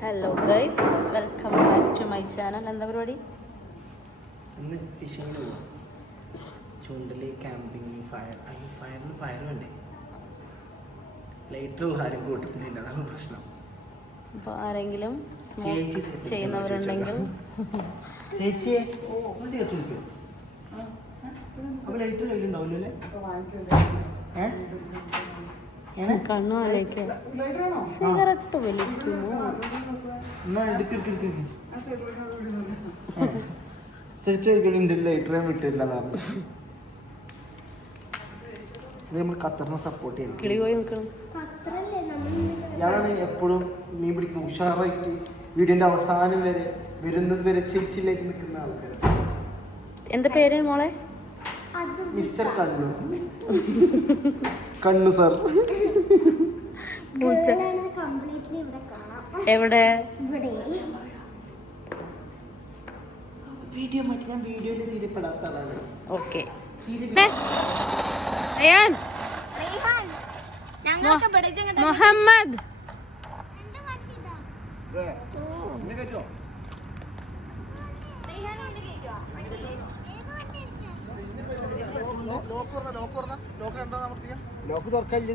Hello guys welcome back to my channel എന്താ പരിപാടി ഇന്ന് ഫിഷിങ്ങിന് പോവാം. ചൂണ്ടൽ ക്യാമ്പിങ് ഫയർ അതിന് ഫയറിന് ഫയർ വേണ്ടേ? ലൈറ്റർ ആരും കൂട്ടത്തിലില്ല. അതാണ് പ്രശ്നം. അപ്പോൾ ആരെങ്കിലും സ്മോക്ക് ചെയ്യുന്നവരുണ്ടെങ്കിൽ ചേച്ചിയെ ലൈറ്റർ കയ്യിലുണ്ടാവില്ലോ അല്ലേ? ഏ? ഏ? കണ്ണു ആണോ സിഗരറ്റ് വലിക്കുമോ. സിഗരറ്റ് കഴിക്കണിന്റെ ലൈറ്ററേ വിട്ടില്ല ഇത് നമ്മൾ ഖത്തറിനെ സപ്പോർട്ട് ചെയ്യും കിളി പോയി നിൽക്കണം ഞാനാണ് എപ്പോഴും മീൻ പിടിക്കുന്ന ഉഷാറായിട്ട് വീടിന്റെ അവസാനം വരെ വരുന്നത് വരെ ചിരിച്ചിലേക്ക് നിൽക്കുന്ന ആൾക്കാർ എന്താ പേര് മോളെ? മിസ്റ്റർ കണ്ണു. കണ്ണു സാർ. പൂച്ച. കംപ്ലീറ്റ്ലി ഇവിടെ കാണാം. എവിടെ? ഇവിടെ. വീഡിയോ മറ്റേ ഞാൻ വീഡിയോയിൽ തീരെ ഓക്കെ. മുഹമ്മദ്. ലോക്ക് തുറക്കല്ലേ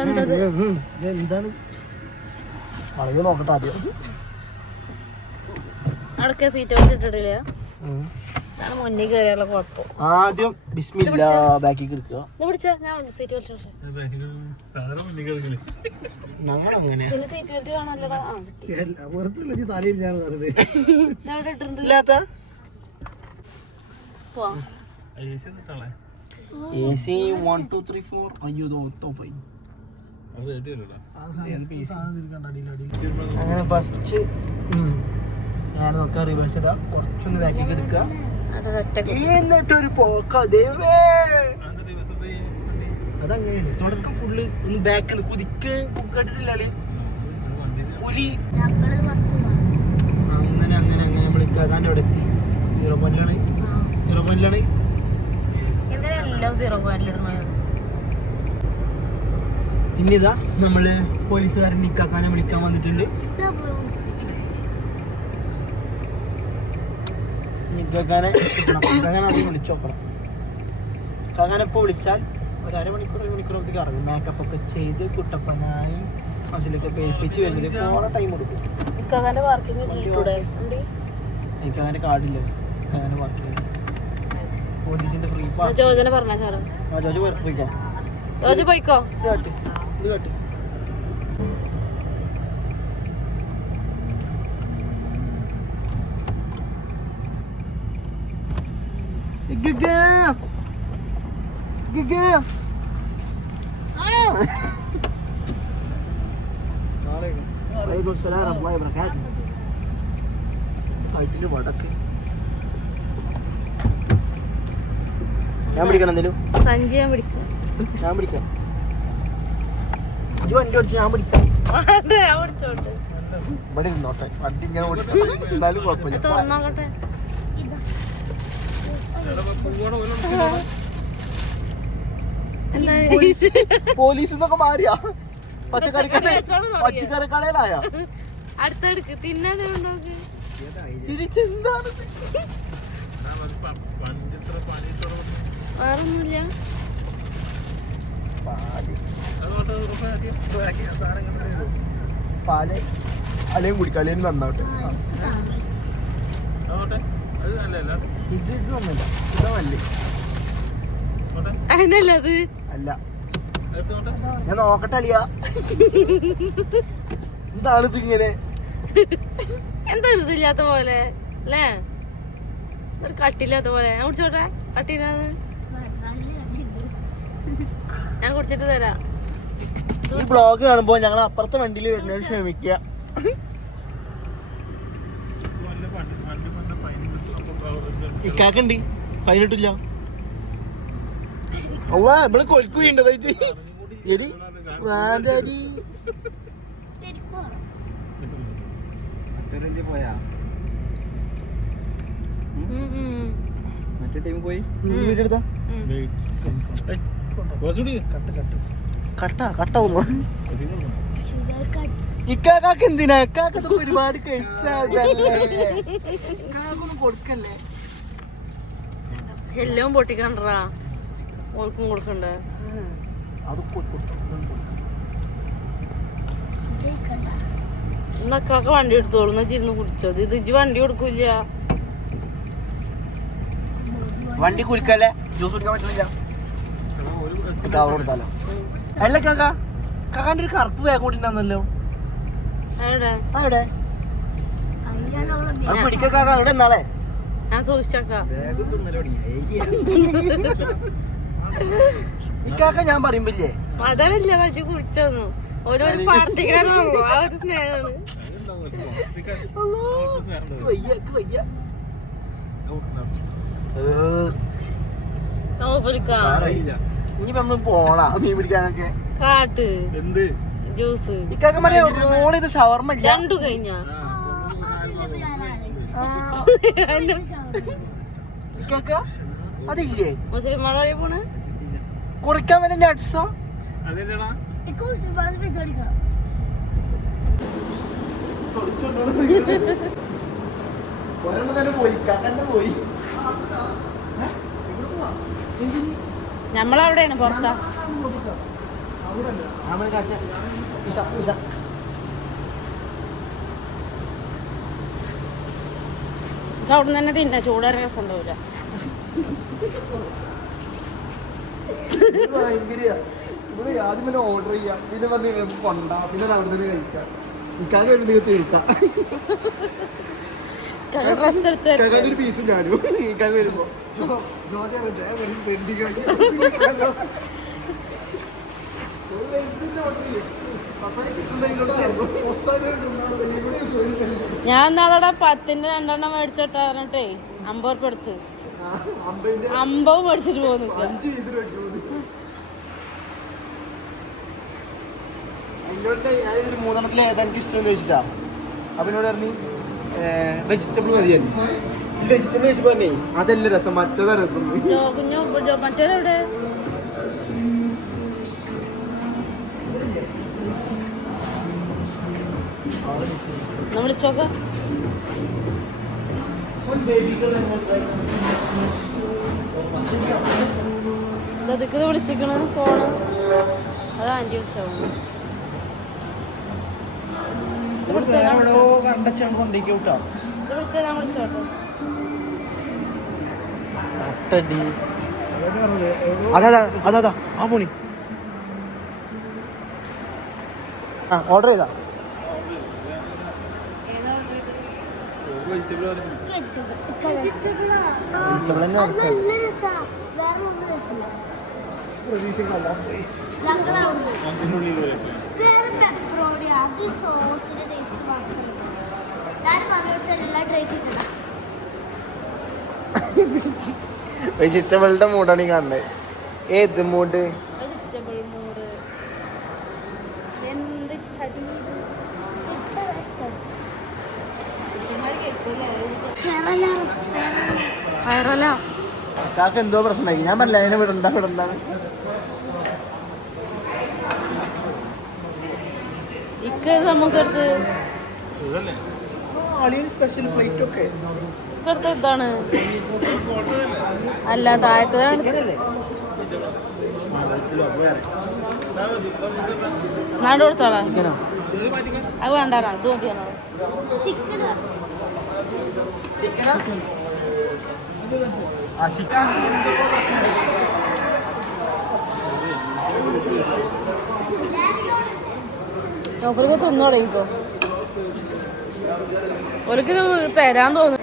എന്താണ് വളരെ നോക്കട്ടെ ആദ്യം. അടക്ക സീറ്റ് ബെൽറ്റ് ഇട്ടിട്ടില്ല? ഞാൻ മുന്നിൽ കയറിയുള്ള കുഴപ്പം. ആദ്യം ബിസ്മില്ല ബാക്കി എടുക്കുക ഇത് പിടിച്ചാ? ഞാൻ സീറ്റ് ബെൽറ്റ് ഇട്ടേ ഞങ്ങൾ അങ്ങനെ സീറ്റ് ബെൽറ്റ് കാണാനല്ലടാ? ഇല്ലാത്ത? A C one two three four. അയ്യോ ഓട്ടോ ഫൈൻ അങ്ങനെ ഫസ്റ്റ് ഞാൻ നോക്കാം റിവേഴ്സ് ഇടാം. കുറച്ചൊന്ന് ബാക്കിലേക്ക് എടുക്കുക ഒറ്റ എന്നിട്ടൊരു പോക്ക. ദൈവമേ! അതങ്ങനെയാണ് തുടക്കം ഫുള്ള് ഒന്ന് ബാക്കിൽ കുതിക്ക്. കേട്ടിട്ടില്ലേ പുലി. അങ്ങനെ അങ്ങനെ അങ്ങനെ നമ്മൾ ഇക്കാക്കാന്റെ അവിടെ എത്തി. സീറോ പോയിന്റിലാണ് സീറോ പോയിന്റിലാണ് സീറോ പോയിന്റിലിടണത് ഇതാ നമ്മൾ പോലീസുകാരൻ ഇക്കാക്കാനെ വിളിക്കാൻ വന്നിട്ടുണ്ട്. ആദ്യം ഇപ്പോൾ വിളിച്ചാൽ ഒരു അരമണിക്കൂർ ഒരു മണിക്കൂറത്തേക്ക് ഇറങ്ങും. മേക്കപ്പ് ഒക്കെ ചെയ്ത് കുട്ടപ്പനായി മസിലൊക്കെ പേൽപ്പിച്ച് വരുന്നത് പോണ ടൈം കൊടുക്കും ഇക്കാക്കാന്റെ പാർക്കിംഗ് കാർഡില്ല ഇക്കാക്കാനെ വർക്ക് പോലീസിന്റെ ഫ്രീ പാസ് ജോജനെ പറഞ്ഞ സാറ് ആ ജോജ് പോയിക്കോ. ജോജ് പോയിക്കോ? ഇത് കാട്ട്. വടക്ക്. ഞാൻ പിടിക്കണം എന്തേലും? സഞ്ചി ഞാൻ പിടിക്കും. ഞാൻ പിടിക്കാം. ഇജ്ജ് വണ്ടി ഓടിച്ച് ഞാൻ പിടിക്കാം. വേണ്ട, ഞാൻ പിടിച്ചോണ്ട്. ഇവിടെ ഇരുന്നോട്ടെ. വണ്ടി ഇങ്ങനെ എന്നാലും കുഴപ്പമില്ല. പോലീസ് എന്നൊക്കെ മാറിയാ. പച്ചക്കറി? പച്ചക്കറി കടയിലായ അടുത്തടുക്ക് തിന്നാതെ തിരിച്ചെന്താണ് വേറൊന്നുമില്ല. പാൽ. അലയും കുടിക്കും അലയും നന്നാവട്ടെ. ഇത് ഇത് ഒന്നല്ല ഇതാ നല്ല അതിനല്ല അത്. അല്ല. ഞാൻ നോക്കട്ടെ അലിയ എന്താണ് ഇത് ഇങ്ങനെ? എന്താ ഇതില്ലാത്ത പോലെ? അല്ലേ? ഒരു കട്ടില്ലാത്ത പോലെ. ഞാൻ കുടിച്ചോട്ടെ? കട്ടിയില്ലാന്ന് ഞാൻ കുടിച്ചിട്ട് തരാം. ഈ ബ്ലോഗ് കാണുമ്പോ ഞങ്ങൾ അപ്പുറത്തെ വണ്ടിയിൽ വരുന്നത് ക്ഷമിക്കുക ഇക്കാക്കണ്ടി. ഫൈനിട്ടില്ല അവ ഇവിടെ കൊൽക്കുകയുണ്ട് എടി. മറ്റേ ടീം പോയി? ഉം. Cut cut. കട്ട കട്ട ഒന്നു ഇക്കാക്കാക്ക് എന്തിനാ? ഇക്കാക്കത് ഒരുപാട് കഴിച്ചൊന്നും കൊടുക്കല്ലേ? എല്ലാം പൊട്ടിക്കണ്ടാ ഓർക്കും കൊടുക്കണ്ടേ? അത് എന്നക്കാക്ക വണ്ടി എടുത്തോളൂ. എന്നാ ചിരുന്ന് കുടിച്ചോ. ഇത് ഇജ്ജ് വണ്ടി കൊടുക്കൂല വണ്ടി കുലിക്കല്ലേ ജ്യൂസ് കുടിക്കാൻ പറ്റുന്നില്ല കവർ കൊടുത്താലോ? അല്ല കാക്ക. കാക്കാന്റെ ഒരു കറുപ്പ് ബാഗ് കൂടി ഉണ്ടാന്നല്ലോ. അവിടെ അത് പിടിക്കാക്ക അവിടെ എന്നാളെ ഞാൻ സൂക്ഷിച്ചേക്കാം. ഇക്കാക്ക ഞാൻ പറയുമ്പില്ലേ? അതല്ല കഴിച്ച് കുടിച്ചോന്നു. ഓരോ പാർട്ടിക്കാരാണല്ലോ ആ ഒരു സ്നേഹമാണ്. ഏ, നോപ്പലിക്ക ഇനി നമ്മൾ പോണാ. മീൻ പിടിക്കാനൊക്കെ. കാട്ട്. എന്ത്? ജ്യൂസ്. ഇക്കാക്ക മറ്റേ റോൾ ഷവർമ്മ രണ്ടു കഴിഞ്ഞ. ഇക്കാക്ക? അതില്ലേ? പോണ? കുറിക്കാൻ നട്സോ പോയി. കാക്കന്റെ പോയി. നമ്മളവിടെയാണ് പുറത്താ. അവിടെ തന്നെ തിന്ന ചൂടേറെ രസം ഉണ്ടാവില്ല ആദ്യം ഓർഡർ ചെയ്യാം. പിന്നെ പിന്നെ അവിടെ കഴിക്കാം. ഇക്കാക്ക ഒരു ദിവസം തീർക്കാം ഡ്രസ് എടുത്ത് ഒരു പീസും ഞാനും. വരുമ്പോ ഞാൻ നാളെ പത്തിന്റെ രണ്ടെണ്ണം മേടിച്ചോട്ടാ പറഞ്ഞിട്ടേ അമ്പത് ഉറുപ്പ് എടുത്ത്. അമ്പത് മേടിച്ചിട്ട് പോന്നു. മൂന്നെണ്ണത്തിൽ ഏതാ എനിക്ക് ഇഷ്ടം എന്ന് ചോദിച്ചിട്ടാ? അപ്പൊ എന്നോട് പറഞ്ഞു. വെജിറ്റബിൾ മതിയായിരുന്നു വെജിറ്റബിൾ വെച്ച് പറഞ്ഞേ അതല്ല രസം മറ്റേതാ രസം. എന്നാ വിളിച്ചോക്ക ഇതൊക്കെ വിളിച്ചിക്കണ് ഫോണ്. അത് ആന്റി വിളിച്ചോ ഇത് വിളിച്ചാ? ഞാൻ ഇത് വിളിച്ചാ ഞാൻ അട്ടടി അതാ അതാ അതാ ആ പോണി ആ ഓർഡർ ചെയ്താ? ഏതാ അത് സോസിന്റെ ടേസ്റ്റ് മാത്രമേ ഞാൻ പറഞ്ഞിട്ട് എല്ലാം ട്രൈ ചെയ്തതാ. വെജിറ്റബിളിന്റെ മൂടാണ് ഈ കാണുന്നത് ഏത് മൂട്? കാക്ക എന്തോ പ്രശ്നമായി. ഞാൻ പറഞ്ഞില്ല അതിനെ വിടണ്ട വിടണ്ടാന്ന് ഇക്ക സമൂസ എടുത്ത് എടുത്ത ഇതാണ്. അല്ല താഴത്തതാണ്. നാട് കൊടുത്തോളാം. അത് വേണ്ടാറാ ഇത് മതിയാണോ ചിക്കൻ. മൂപ്പർക്ക് തിന്നു തുടങ്ങിക്കോ. ഓർക്ക് തരാൻ തോന്നുന്നു.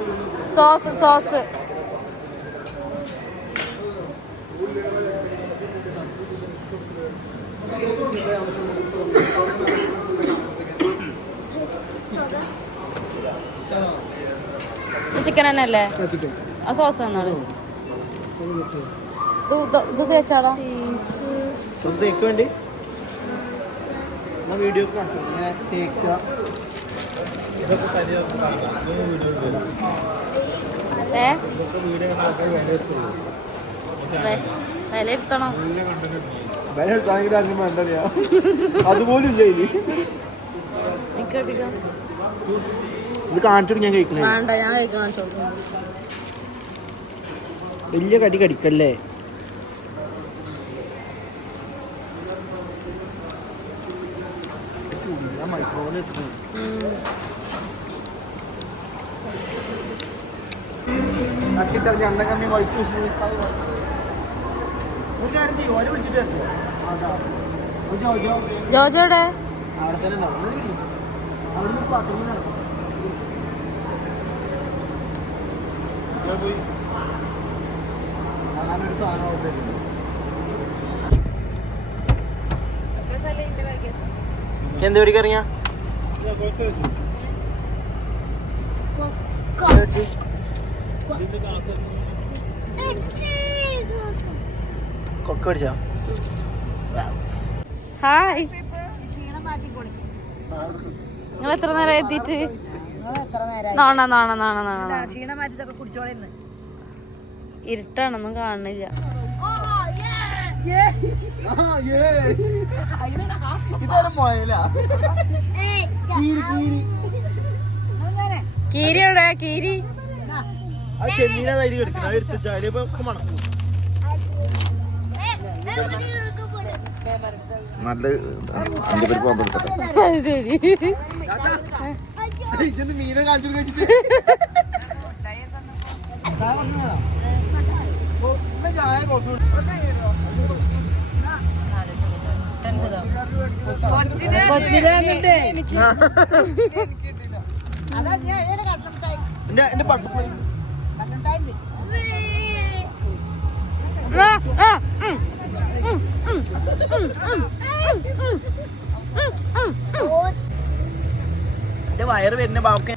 Sauce sauce. ചിക്കൻ തന്നെ അല്ലേ ആ സോസ് തന്നാണ്. ഇത് തേച്ചാടാ എന്നാ വീഡിയോ കാണിച്ചു. ഇങ്ങനെ തേക്കുക. ഇതൊക്കെ പരിചയം ഏ? ഇതൊക്കെ വീഡിയോ ആൾക്കാർ വില എടുത്തുള്ളൂ വെ- വില ഇരുത്തണം വില എടുത്താണെങ്കിൽ അതിന് വേണ്ടറിയാ അതുപോലും ഇല്ല ഇനി. ഇത് കാണിച്ചിട്ട് ഞാൻ കഴിക്കണേ. വലിയ കടി കടിക്കല്ലേ? തട്ടിത്തറിഞ്ഞ അണ്ണ കമ്മി ജോജോ ജോജോടെ അവിടെ തന്നെ ഉണ്ടാവും. അവിടുന്ന് പത്തുമണി നടക്കും പോയി അങ്ങനൊരു സാധനം അവിടെ. എന്ത് പേടിക്ക് ഇറങ്ങിയ കൊക്ക ഹായ്. നിങ്ങൾ എത്ര നേരം എത്തിയിട്ട്? നോണ നോണ നോണ നോണ ഇരുട്ടാണൊന്നും കാണുന്നില്ല. ഇതൊരു മൊയലാ കീരി എവിടെ? കീരി. അത് ചെമ്മീനെ തൈര് കിടക്കുന്നത് അത് എടുത്തുവെച്ചാൽ ഇപ്പൊ മണക്കും. നല്ല അണ്ടിപ്പരിപ്പ് പമ്പെടുക്കട്ടെ ശരി. ഇതൊന്ന് മീനെ കാണിച്ചു കഴിച്ചിട്ട്. എന്റെ വയറ് വരുന്ന ബാക്കി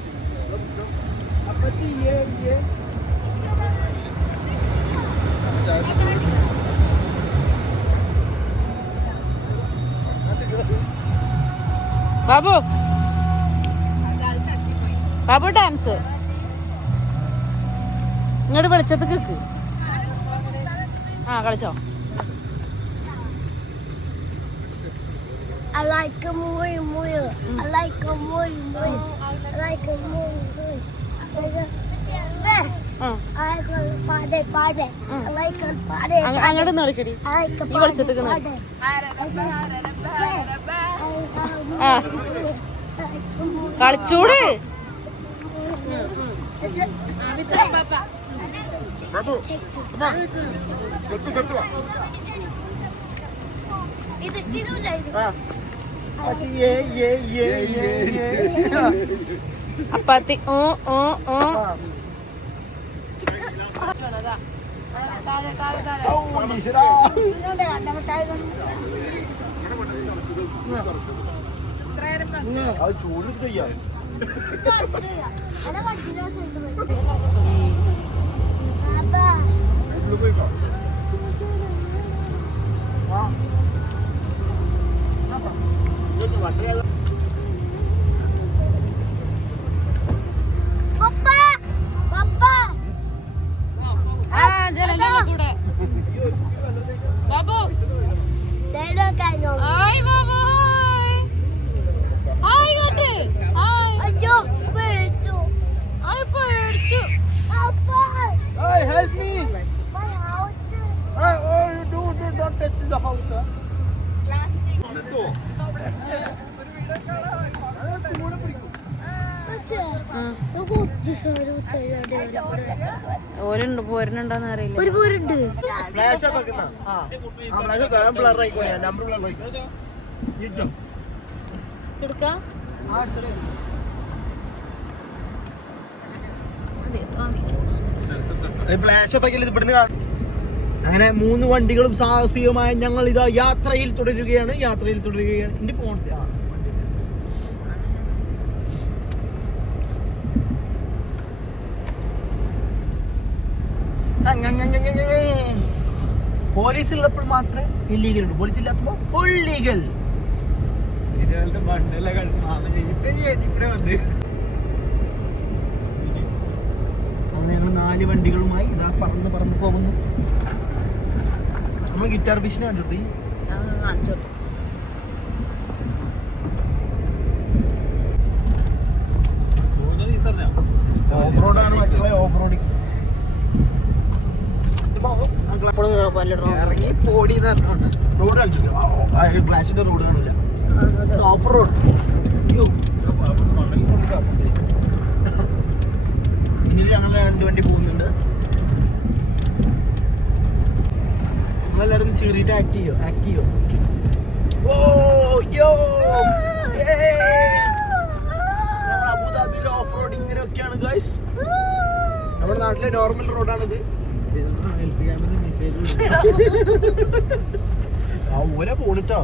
ബാബു ബാബു ഡാൻസ് ഇങ്ങോട്ട് വെളിച്ചത്ത് കിക്ക് ആ കളിച്ചോ I like a muy muy. I like a muy muy. I like a muy muy. അങ്ങോട്ട് a ഈ വെളിച്ചത്തേക്ക്. ആ. കളിച്ചൂട്. അപ്പാത്തി ഓ ഓ ഓ. അത്. ചൂട് ചെയ്യാം. അതാ വണ്ടിയിലാ അപ്പാ പപ്പ പപ്പ ആ ജനലിന്റെ കൂടെ ബാബു തേടോ കഴിഞ്ഞോ ഹായ് ബാബു ഹായ് ഹായ് ഇങ്ങോട്ട് ഹായ് അയ്യോ പേടിച്ചു ഹായ് പേടിച്ചു പപ്പ Hey, help me! my house Hey, oh, you do, do, don't touch the house. huh? ഉം. നമുക്ക് ഒത്തിരി സാധനം ഓരുണ്ട് പോരുന്നുണ്ടോന്ന് അറിയില്ല ഒരു പോരുണ്ട് Flash ഒക്കെ വെക്കുന്ന? ആ. ആ, flash ഒക്കെ ഞാൻ blur ആയിക്കോളെ, ഞാൻ number blur ആയിക്കോളെ. ഇട്ടോ? എടുക്കാം ആ, ശരി. ഈ flash ഒക്കെ പോരുന്നുണ്ടോന്ന് ഇത് ഒരു പോരുണ്ട്. അങ്ങനെ മൂന്ന് വണ്ടികളും സാഹസികമായ ഞങ്ങൾ ഇതാ യാത്രയിൽ തുടരുകയാണ് യാത്രയിൽ തുടരുകയാണ്. എന്റെ ഫോൺ പോലീസ് ഉള്ളപ്പോൾ മാത്രമേ ഇല്ലീഗൽ ഉള്ളൂ പോലീസ് ഇല്ലാത്തപ്പോ ഫുൾ ലീഗൽ അങ്ങനെ ഞങ്ങൾ നാല് വണ്ടികളുമായി ഇതാ പറന്ന് പറന്ന് പോകുന്നു. നമ്മൾ ഗിറ്റാർ ബീച്ചിനെ കണ്ടിട്ട് കാണിച്ചു ഓഫ് ഇറങ്ങി പോടി റോഡ് കളിച്ചിട്ട്. ഫ്ലാഷിന്റെ റോഡ് കാണില്ല. ഓഫ് റോഡ് അയ്യോ. ഇനി ഞങ്ങൾ രണ്ട് വണ്ടി പോകുന്നുണ്ട്. നമ്മളെല്ലാവരും ചീറിയിട്ട് ആക്ട് ചെയ്യോ? ആക്ട് ചെയ്യോ? ഓ യോ ഞങ്ങൾ അബുദാബിയിൽ ഓഫ് റോഡ് ഇങ്ങനെയൊക്കെയാണ് ഗൈസ് നമ്മുടെ നാട്ടിലെ നോർമൽ റോഡാണിത് മെസ്സേജ് ആ ഓല പോണിട്ടോ.